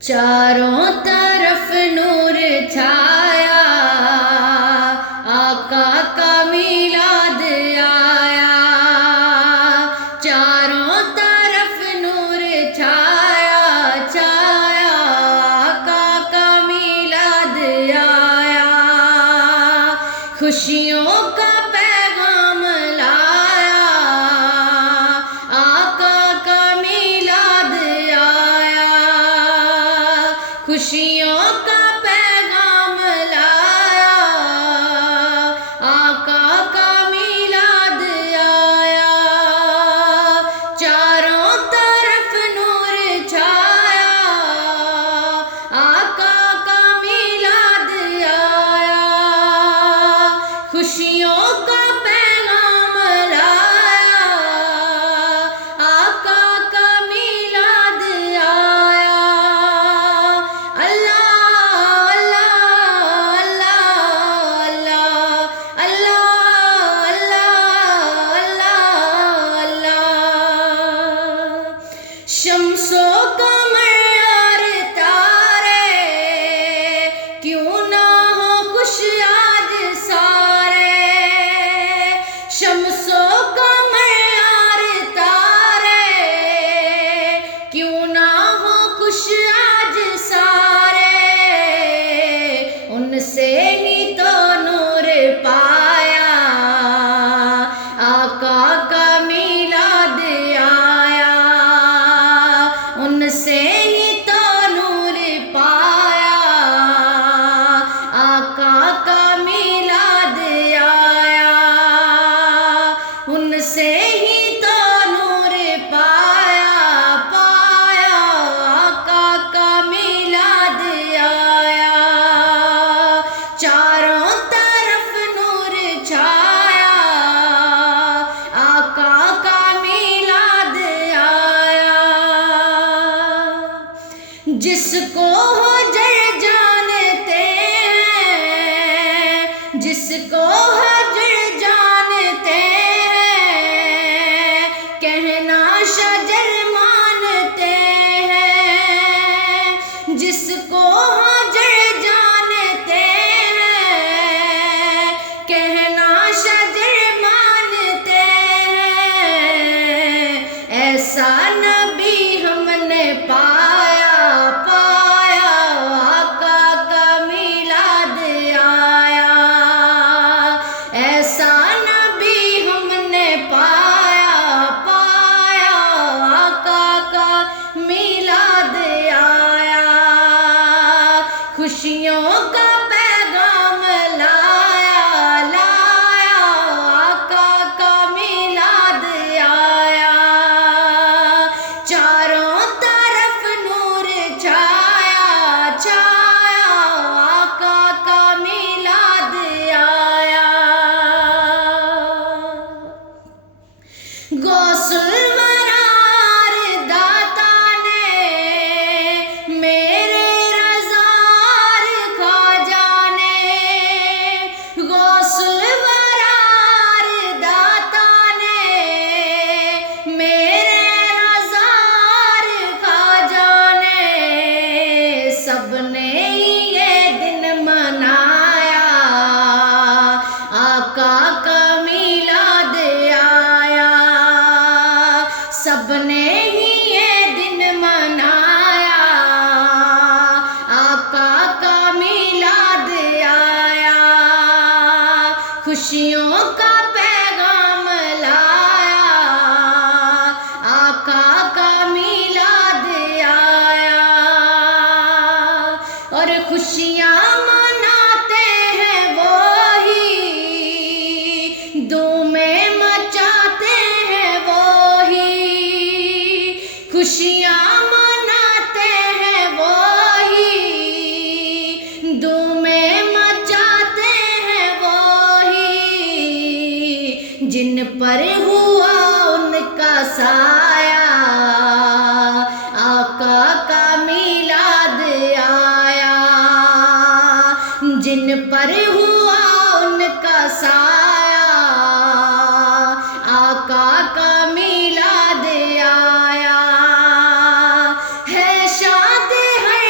चारों तरफ नूर छाया, आका का मिलाद आया। चारों तरफ नूर छाया छाया, आका का मिलाद आया। खुशियों का पैगाम लाया, आका का मिलाद आया। खुशियों का पैगाम लाया, आका का मिलाद आया। चारों तरफ नूर छाया, आका का मिलाद आया। खुशियों का पैगाम लाया, आका का मिलाद आया। शम्सो कमर और तारे, क्यों ना हो खुश आज सारे। शम्सो कमर और तारे, क्यों ना हो खुश आज सारे। उनसे ही तो नूर पाया, आका का मिलाद आया। उनसे ही तो नूर पाया, आका का मिलाद आया। उनसे ही तो नूर पाया पाया, आका का मिलाद आया। चारों तरफ नूर छाया, आका का मिलाद आया। जिसको हजर जानते हैं, जिसको हजर जानते हैं, कहना शजर मानते हैं। जिसको हजर जानते हैं, कहना शजर मानते हैं। ऐसा नबी हमने पाया पाया, आका का मिलाद आया। ऐसा नबी हमने पाया पाया, आका का मिलाद आया। खुशियों का पैगाम लाया लाया, आका का मिलाद आया। चारों तरफ नूर छाया छाया, आका का मिलाद आया। गौसुल वरार दाता ने, मेरे रज़ार ख्वाजा ने। गौसुल वरार दाता ने, मेरे रज़ार ख्वाजा ने। सबने ये दिन मनाया, आका का मिलाद आया। सबने ही ये दिन मनाया, आका का मिलाद आया। खुशियों का पैगाम लाया, आका का मिलाद आया। और खुशियाँ मनाते हैं वो ही, धूमें मचाते हैं वो ही। खुशियाँ मनाते हैं वो ही, धूमें मचाते हैं वो ही। जिन पर हुआ उनका साया, आका का मिलाद आया। जिन पर हुआ उनका साया, आका का मिलाद आया। है शाद हर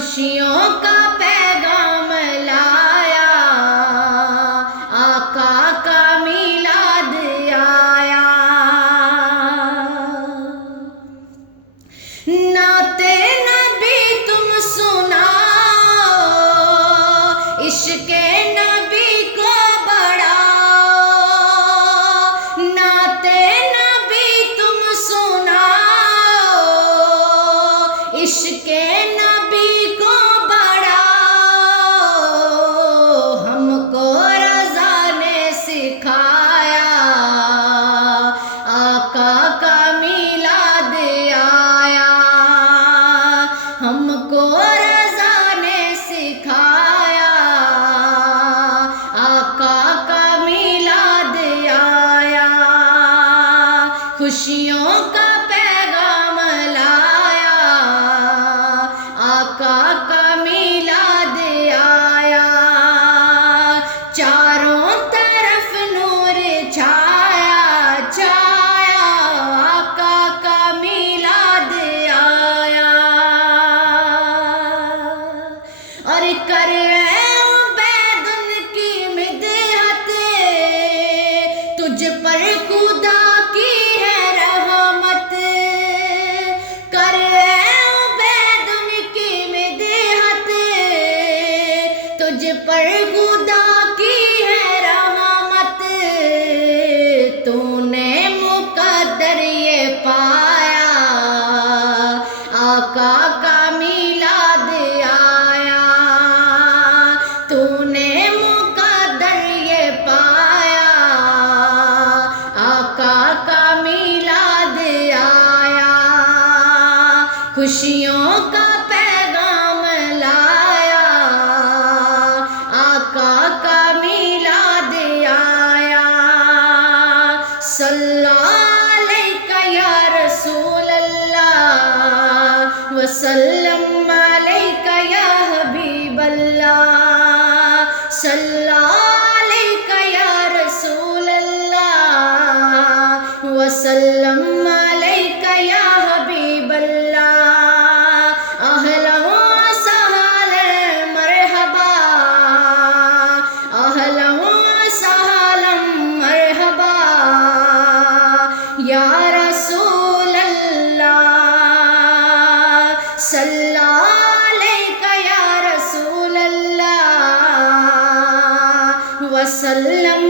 खुशियों का पैगाम लाया, आका का मिलाद आया। नाते नबी तुम सुनाओ, इश्क़े नबी को बढ़ाओ। नाते नबी तुम सुनाओ, इश्क़े नबी को बढ़ाओ। हमको रज़ा ने सिखाया, आका का मिलाद आया। हमको रज़ा ने सिखाया, आका का मिलाद आया। खुशियों का पैगाम लाया, आका का मिलाद आया। चारों तरफ नूर छाया छाया, आका का मिलाद आया। और कर उबैदुन की मिदहत, तुझ पर खुदा की है रहमत। कर उबैदुन की मिदहत, तुझ पर खुदा की है रहमत। तूने मुकद्दर ये पाया, आका का मिलाद आया। तूने मुकद्दर ये पाया, आका का मिलाद आया। खुशियों का पैगाम लाया, आका का मिलाद आया। सल्लल्लाहु अलैका या रसूल अल्लाह, वसल्लम अलैका या हबीब अल्लाह। सल्लल्लाहु अलैका या रसूल अल्लाह, वसल्लम अलैका या हबीब अल्लाह। अहलन व सहलन मरहबा, अहलन व सहलन मरहबा या रसूल अल्लाह। सल्लल्लाहु अलैका या रसूल अल्लाह, वसल्लम